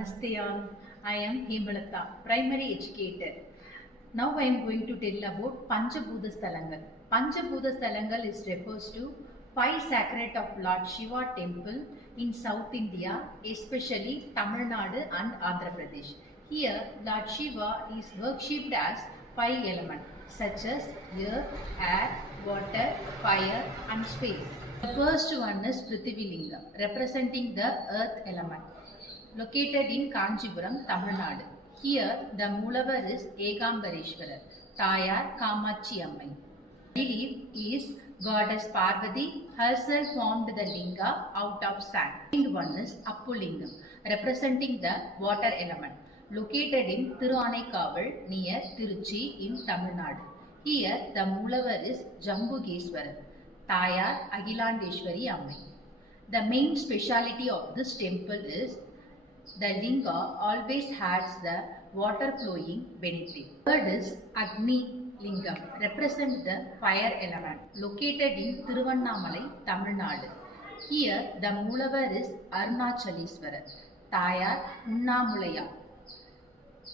Namaste all. I am Hemalata, primary educator. Now I am going to tell about Panchabhuta Sthalangal. Panchabhuta Sthalangal is refers to 5 sacred of Lord Shiva temple in South India, especially Tamil Nadu and Andhra Pradesh. Here, Lord Shiva is worshipped as 5 elements such as earth, air, water, fire and space. The first one is Prithvilinga, representing the earth element, located in Kanchipuram, Tamil Nadu. Here, the Moolavar is Ekambareshwarar, Tayar Kamachi Ammai. Belief is goddess Parvati herself formed the linga out of sand. Second one is Appulingam, representing the water element, located in Thiruanaikkaval near Tiruchi in Tamil Nadu. Here, the Moolavar is Jambugeswarar, Tayar Agilandeshwari Ammai. The main speciality of this temple is the linga always has the water flowing beneath it. Third is Agni Lingam, represent the fire element, located in Thiruvannamalai, Tamil Nadu. Here, the Moolavar is Arunachaleswarar, Tayar Unnamulaya.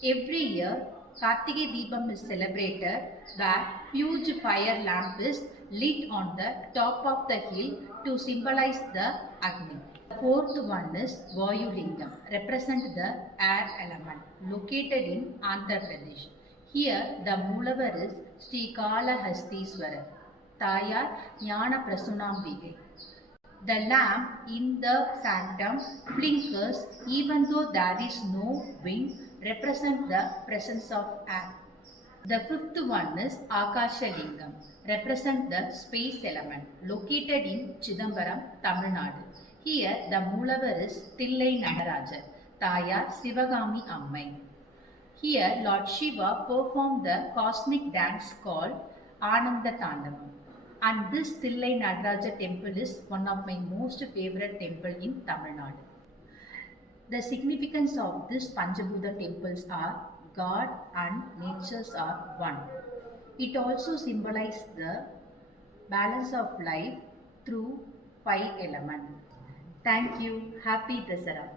Every year, Kartige Deepam is celebrated where huge fire lamp is lit on the top of the hill to symbolize the Agni. The fourth one is Vayu Lingam, represent the air element, located in Andhra Pradesh. Here, the Moolavar is Sri Kalahastiswarar, Tayar Jnana Prasunambike. The lamp in the sanctum blinkers even though there is no wind, represent the presence of air. The fifth one is Akashalingam, represent the space element, located in Chidambaram, Tamil Nadu. Here, the Moolavar is Tillai Nadarajar, Tayar Sivagami Ammai. Here, Lord Shiva performed the cosmic dance called Ananda Tandavam. And this Tillai Nadaraja temple is one of my most favorite temple in Tamil Nadu. The significance of these Panchabhuta temples are God and natures are one. It also symbolizes the balance of life through 5 elements. Thank you. Happy Dasara.